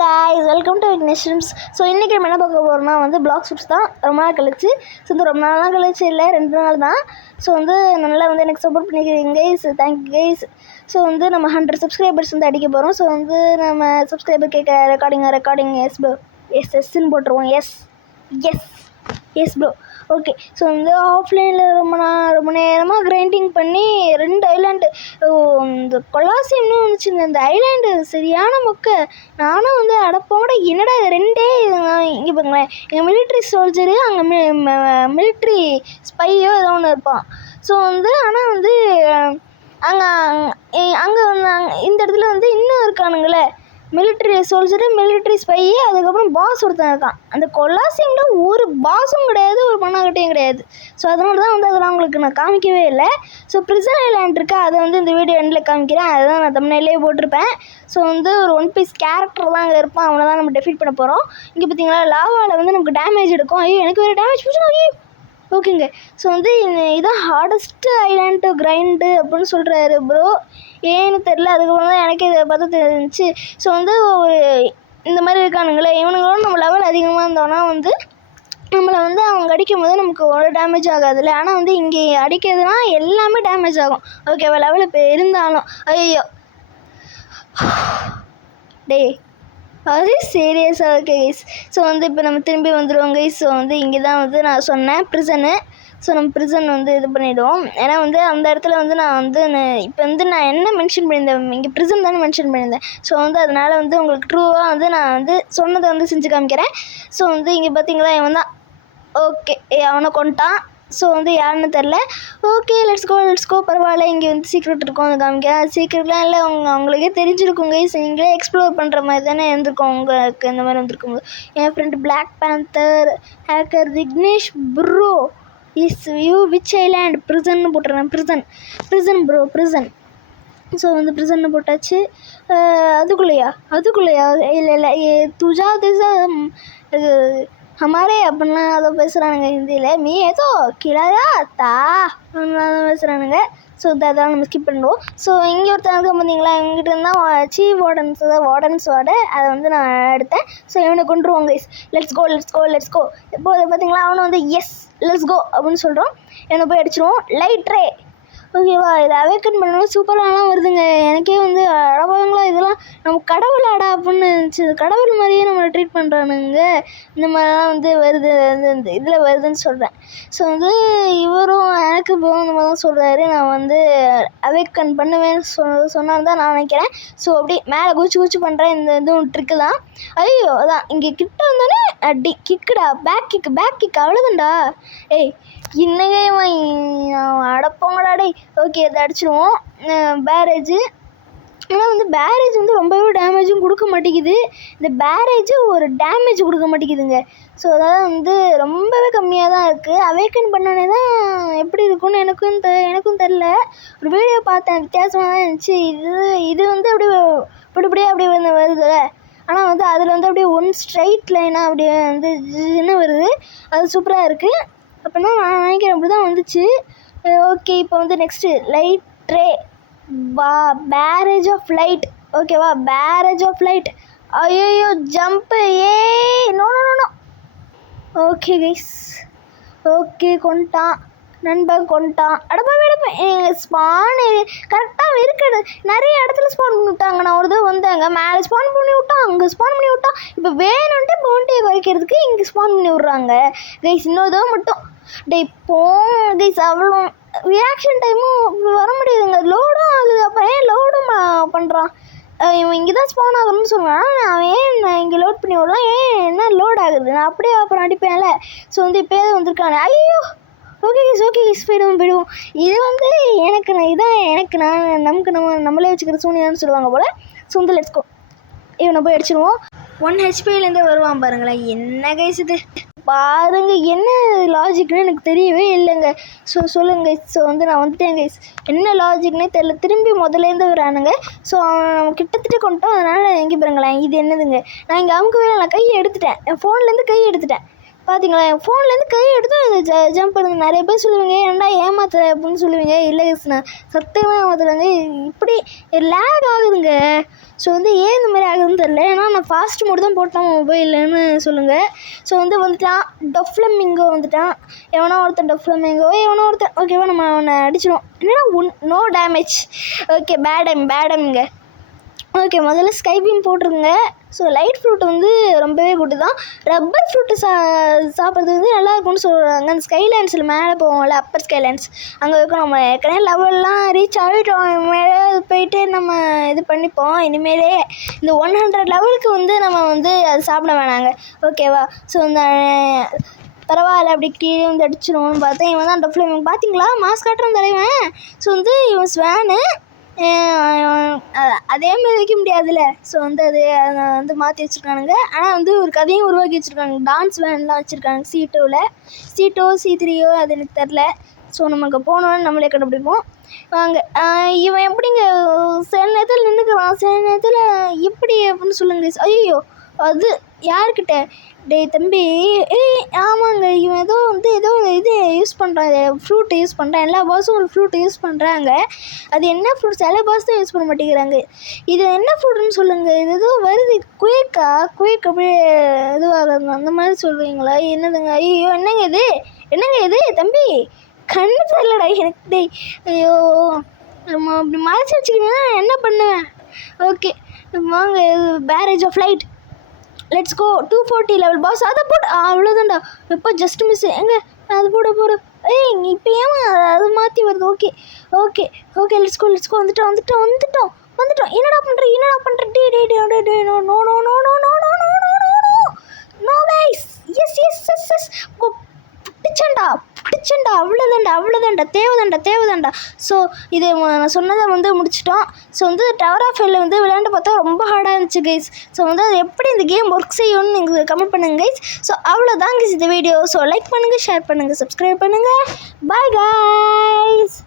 guys, welcome to Vignesh Films. So இன்றைக்கி நம்ம என்ன பார்க்க போகிறோம்னா வந்து பிளாக் ஷூட்ஸ் தான் ரொம்ப நாள் கழிச்சு. ஸோ வந்து ரொம்ப நாளாக கழிச்சு இல்லை, 2 நாள் தான். ஸோ வந்து நல்லா வந்து எனக்கு சப்போர்ட் பண்ணிக்கிறீங்க கைஸ், தேங்க்யூ கைஸ். ஸோ வந்து நம்ம 100 சப்ஸ்கிரைபர்ஸ் வந்து அடிக்க போகிறோம். ஸோ வந்து நம்ம சப்ஸ்கிரைபர் கேட்க ரெக்கார்டிங் எஸ் ப்ரோ, எஸ்ன்னு போட்டுருவோம். S bro. ஓகே. ஸோ வந்து ஆஃப்லைனில் ரொம்ப நேரமாக கிரைண்டிங் பண்ணி 2 ஐலாண்டு இந்த கொலாசியம்னு வந்துச்சுங்க. இந்த ஐலாண்டு சரியான மொக்க. நானும் வந்து அடப்போட என்னடா இது 2 இங்கே பாருங்களேன், எங்கள் மிலிட்ரி சோல்ஜரு அங்கே மிலிட்ரி ஸ்பையோ ஏதோ ஒன்று இருப்பான். ஸோ வந்து ஆனால் வந்து அங்கே இந்த இடத்துல வந்து இன்னும் இருக்கானுங்களே மிலிட்ரி சோல்ஜரு, மிலிட்ரி ஸ்பையு, அதுக்கப்புறம் பாஸ் ஒருத்தன் இருக்கான். அந்த கொலாசியமில் ஒரு பாஸும் கிடையாது, ஒரு மண்ணாகட்டையும் கிடையாது. ஸோ அதனால தான் வந்து அதெல்லாம் உங்களுக்கு நான் காமிக்கவே இல்லை. ஸோ பிரிசன் ஐலாண்ட் இருக்கா, அதை வந்து இந்த வீடியோ எண்டில் காமிக்கிறேன். அதுதான் நான் தமிழ்நிலையே போட்டிருப்பேன். ஸோ வந்து ஒரு 1 பீஸ் கேரக்டர் தான் அங்கே இருப்பான், அவனை தான் நம்ம டெஃபீட் பண்ண போகிறோம். இங்கே பார்த்தீங்களா லாவாவில் வந்து நமக்கு டேமேஜ் எடுக்கும். ஐயோ எனக்கு வேறு டேமேஜ் போச்சு. ஐயோ ஓகேங்க. ஸோ வந்து இதான் ஹார்டஸ்ட்டு ஐலாண்ட் டு கிரைண்டு அப்படின்னு சொல்கிறாரு ப்ரோ. ஏன்னு தெரில, அதுக்கப்புறம் தான் எனக்கு இதை பார்த்து தெரிஞ்சிச்சு. ஸோ வந்து ஒரு இந்த மாதிரி இருக்கானுங்களே, இவனுங்களோட நம்ம லெவல் அதிகமாக இருந்தோன்னா வந்து நம்மளை வந்து அவங்க அடிக்கும் போது நமக்கு ஒரு டேமேஜ் ஆகாதுல்ல. ஆனால் வந்து இங்கே அடிக்கிறதுனா எல்லாமே டேமேஜ் ஆகும். ஓகேவா, லெவல் இப்போ இருந்தாலும். ஐயோ டே அது சீரியஸாக. Okay guys. ஸோ வந்து இப்போ நம்ம திரும்பி வந்துடுவோம் கைஸ். ஸோ வந்து இங்கே தான் வந்து நான் சொன்னேன் ப்ரிசனு. ஸோ நம்ம ப்ரிசன் வந்து இது பண்ணிவிடுவோம். ஏன்னா வந்து அந்த இடத்துல வந்து நான் வந்து இப்போ வந்து நான் என்ன மென்ஷன் பண்ணியிருந்தேன், இங்கே ப்ரிசன் தானே மென்ஷன் பண்ணியிருந்தேன். ஸோ வந்து அதனால் வந்து உங்களுக்கு ட்ரூவாக வந்து நான் வந்து சொன்னதை வந்து செஞ்சு காமிக்கிறேன். ஸோ வந்து இங்கே பார்த்தீங்களா இவன் தான். ஓகே, அவனை கொண்டுட்டான். ஸோ வந்து யாருன்னு தெரில. Okay let's go. பரவாயில்ல, இங்கே வந்து சீக்ரெட் இருக்கும், அது காமிக்க. சீக்ரெட்லாம் இல்லை, அவங்களுக்கே தெரிஞ்சிருக்குங்க. நீங்களே எக்ஸ்ப்ளோர் பண்ணுற மாதிரி தானே இருந்திருக்கோம். உங்களுக்கு இந்த மாதிரி வந்துருக்கும்போது என் friend black panther hacker Vignesh bro is you which island ப்ரிசன்னு போட்டுறேன். Prison bro, prison. ஸோ வந்து ப்ரிசன்னு போட்டாச்சு. அதுக்குள்ளேயா இல்லை துஜா ஹமாரே அப்படின்லாம் அதை பேசுகிறானுங்க ஹிந்தியில். மீ ஏதோ கிளாயா தா அப்படின்லாம் பேசுகிறானுங்க. ஸோ அதெல்லாம் நம்ம ஸ்கிப் பண்ணுவோம். ஸோ இங்கே ஒருத்தன் இருக்க பார்த்தீங்களா, இவங்ககிட்ட இருந்தால் சீஃப் வார்டன்ஸோட அதை வந்து நான் எடுத்தேன். ஸோ இவனை கொண்டுருவோம் கைஸ். Let's go. இப்போ அதை பார்த்தீங்களா, அவனை வந்து எஸ் லெட்ஸ் கோ அப்படின்னு சொல்கிறோம். என்னை போய் அடிச்சிடுவோம். லைட் ரே. ஓகேவா, இதை அவேக்கன் பண்ணணும். சூப்பராகலாம் வருதுங்க. எனக்கே வந்து அழகாங்களா, இதெல்லாம் நம்ம கடவுளாடா அப்படின்னு இருந்துச்சு. கடவுள் மாதிரியே நம்மளை ட்ரீட் பண்ணுறானுங்க. இந்த மாதிரிலாம் வந்து வருது, இந்த இதில் வருதுன்னு சொல்கிறேன். ஸோ வந்து இவரும் எனக்கு இப்போ இந்த மாதிரி தான் சொல்கிறாரு. நான் வந்து அவேக்கன் பண்ணுவேன்னு சொன்னான்னு தான் நான் நினைக்கிறேன். ஸோ அப்படி மேலே குச்சி பண்ணுறேன். இந்த இதுவும் ட்ரிக்கு தான். ஐயோ அதான் இங்கே கிட்ட வந்தோடனே அடி கிக்குடா, பேக் கிக் அவ்வளோதான்டா. ஏய் இன்னைக்கே அடப்போங்கடா டே. ஓகே, இதை அடிச்சிடுவோம். பேரேஜு. ஆனால் வந்து பேரேஜ் வந்து ரொம்பவே டேமேஜும் கொடுக்க மாட்டேங்குது. இந்த பேரேஜு ஒரு டேமேஜ் கொடுக்க மாட்டேங்குதுங்க. ஸோ அதாவது வந்து ரொம்பவே கம்மியாக தான் இருக்குது. அவேக்கன் பண்ணோடனே தான் எப்படி இருக்கும்னு எனக்கும் தெரில. ஒரு வீடியோ பார்த்தேன், வித்தியாசமாக தான் இருந்துச்சு. இது வந்து அப்படியே வந்து வருதுல்ல. ஆனால் வந்து அதில் வந்து அப்படியே ஒன் ஸ்ட்ரைட் லைனாக அப்படியே வந்து ஜின்னு வருது. அது சூப்பராக இருக்குது. அப்படின்னா நான் நினைக்கிறேன் அப்படி தான் வந்துச்சு. ஓகே, இப்போ வந்து next light ray barrage of light. ஓகேவா, பேரேஜ் ஆஃப் லைட். ஐயோ jump. No. Okay guys. Okay, நண்பன் கொண்டுட்டான். எங்கள் ஸ்பான் கரெக்டாக இருக்குது. நிறைய இடத்துல ஸ்பான் பண்ணி விட்டாங்க. நான் ஒரு தடவை வந்தேங்க, மேலே ஸ்பான் பண்ணி விட்டான், அங்கே ஸ்பான் பண்ணி விட்டான். இப்போ வேணும்ன்ட்டு பவுண்டியை குறைக்கிறதுக்கு இங்கே ஸ்பான் பண்ணி விட்றாங்க கைஸ். இன்னொரு தடவை மட்டும் கைஸ் அவ்வளோ ரியாக்ஷன் டைமும் வர முடியுதுங்க. லோடும் ஆகுது. அப்புறம் ஏன் லோடும் பண்ணுறான்? இவன் இங்கே தான் ஸ்பான் ஆகணும்னு சொல்லுவான். அவன் ஏன் நான் இங்கே லோட் பண்ணி விடலாம், ஏன் என்ன லோட் ஆகுது? நான் அப்படியே அப்புறம் அடிப்பேன்ல. ஸோ வந்து இப்போயே வந்திருக்கானே. ஐயோ ஓகே கைஸ் போயிடுவோம். இது வந்து நமக்கு நம்மளே வச்சுக்கிற சூனியான்னு சொல்லுவாங்க போல். ஸோ வந்து லெட்ஸ் கோ. இவனை போய் அடிச்சிடுவோம். 1 ஹெச்பிலேருந்தே வருவான் பாருங்களேன். என்ன கைஸ் இது பாருங்க, என்ன லாஜிக்னு எனக்கு தெரியவே இல்லைங்க. ஸோ சொல்லுங்க. ஸோ வந்து நான் வந்துட்டேன் கைஸ். என்ன லாஜிக்னே தெரியல. திரும்பி முதலேருந்து வரானுங்க. ஸோ அவன் கிட்டத்தட்ட கொண்டுட்டோம். அதனால் எங்கே பாருங்களேன், இது என்னதுங்க. நான் இங்கே அமுக்கவே நான் கையை எடுத்துட்டேன். என் ஃபோன்லேருந்து கையை எடுத்துட்டேன். பார்த்தீங்களா என் ஃபோன்லேருந்து கை எடுத்து ஜம்ப் பண்ணுங்க. நிறைய பேர் சொல்லுவீங்க ஏன்டா ஏமாத்துற அப்படின்னு சொல்லுவீங்க. இல்லை நான் சத்தியமாக ஏமாத்துறாங்க. இப்படி லேக் ஆகுதுங்க. ஸோ ஏன் இந்த மாதிரி ஆகுதுன்னு தெரில. ஏன்னா நான் ஃபாஸ்ட் மோடு தான் போட்டேன் மொபைல்னு சொல்லுங்கள். ஸோ வந்துட்டான் டஃப்ளமிங்கோ வந்துட்டான். எவனோ ஒருத்தன் டஃப்ளமிங்கோ எவனோ ஒருத்தன் ஓகேவா நம்ம அவனை அடிச்சிடுவோம். என்னடா நோ டேமேஜ். ஓகே பேடம்ங்க. ஓகே முதல்ல ஸ்கை பீம் போட்டிருக்குங்க. ஸோ லைட் ஃப்ரூட் ரொம்பவே குட்டு தான். ரப்பர் ஃப்ரூட்டு சாப்பிட்றது நல்லா இருக்கும்னு சொல்கிறாங்க. அந்த ஸ்கைலேண்ட்ஸில் மேலே போவோம்ல அப்பர் ஸ்கைலேண்ட்ஸ் அங்கே இருக்கும். நம்ம ஏற்கனவே லெவல்லாம் ரீச் ஆகிட்டோம். மேலே போயிட்டு நம்ம இது பண்ணிப்போம். இனிமேலே இந்த 100 லெவலுக்கு நம்ம அது சாப்பிட வேணாங்க. ஓகேவா? ஸோ பரவாயில்ல அப்படி கீழே அடிச்சிடுவோம்னு பார்த்தேன். இவன் தான் டஃப்ளமிங். பார்த்தீங்களா மாஸ்க் காட்டுற தலைவன். ஸோ இவன் ஸ்வேனு அதே மாதிரி வைக்க முடியாதுல்ல. ஸோ அதை மாற்றி வச்சுருக்கானுங்க. ஆனால் ஒரு கதையும் உருவாக்கி வச்சுருக்காங்க. டான்ஸ் வேன்லாம் வச்சுருக்காங்க. C2 C3 அது எனக்கு தெரில. ஸோ நமக்கு போனோன்னு நம்மளே கண்டுபிடிப்போம். வாங்க. இவன் எப்படிங்க சில நேரத்தில் நின்றுக்கிறான், சில நேரத்தில் எப்படி அப்படின்னு சொல்லுங்க. ஐயோ அது யார்கிட்ட? டேய் தம்பி. ஆமாங்க இவன் ஏதோ இது யூஸ் பண்ணுறான். ஃப்ரூட் யூஸ் பண்ணுறான். எல்லா பாஸும் ஒரு ஃப்ரூட் யூஸ் பண்ணுறாங்க. அது என்ன ஃப்ரூட்? சில பாஸ் தான் யூஸ் பண்ண மாட்டேங்கிறாங்க. இது என்ன ஃப்ரூட்னு சொல்லுங்கள். இது ஏதோ வருது. குயிக் அப்படியே இதுவாகுது அந்த மாதிரி சொல்கிறீங்களா? என்னதுங்க? ஐயோ என்னங்க இது தம்பி? கண்ணு தெரியலடா எனக்கு. டேய் ஐயோ நம்ம அப்படி மறைச்சி வச்சுக்கிட்டீங்கன்னா என்ன பண்ணுவேன்? ஓகே வாங்க. Barrage of light let's go. 240 level pass. அதை போட்டு அவ்வளோதான்டா. எப்போ ஜஸ்ட் மிஸ். எங்க அது போட இப்போ ஏமா அது மாற்றி வருது? Okay let's go. வந்துட்டோம். என்னடா பண்ணுற? டே நோ கைஸ். எஸ் பிடிச்சண்டா. அவ்வளோதான்டா. தேவைதான்டா. ஸோ இது நான் சொன்னதை முடிச்சிட்டோம். ஸோ டவர் ஆஃப் ஹெல்ல விளையாண்டு பார்த்தா ரொம்ப ஹார்டாக இருந்துச்சு கைஸ். ஸோ அது எப்படி இந்த கேம் ஒர்க் செய்யும்னு நீங்கள் கமெண்ட் பண்ணுங்கள் கைஸ். ஸோ அவ்வளோதான் கைஸ் இந்த வீடியோ. ஸோ லைக் பண்ணுங்கள், ஷேர் பண்ணுங்கள், சப்ஸ்கிரைப் பண்ணுங்கள். Bye guys.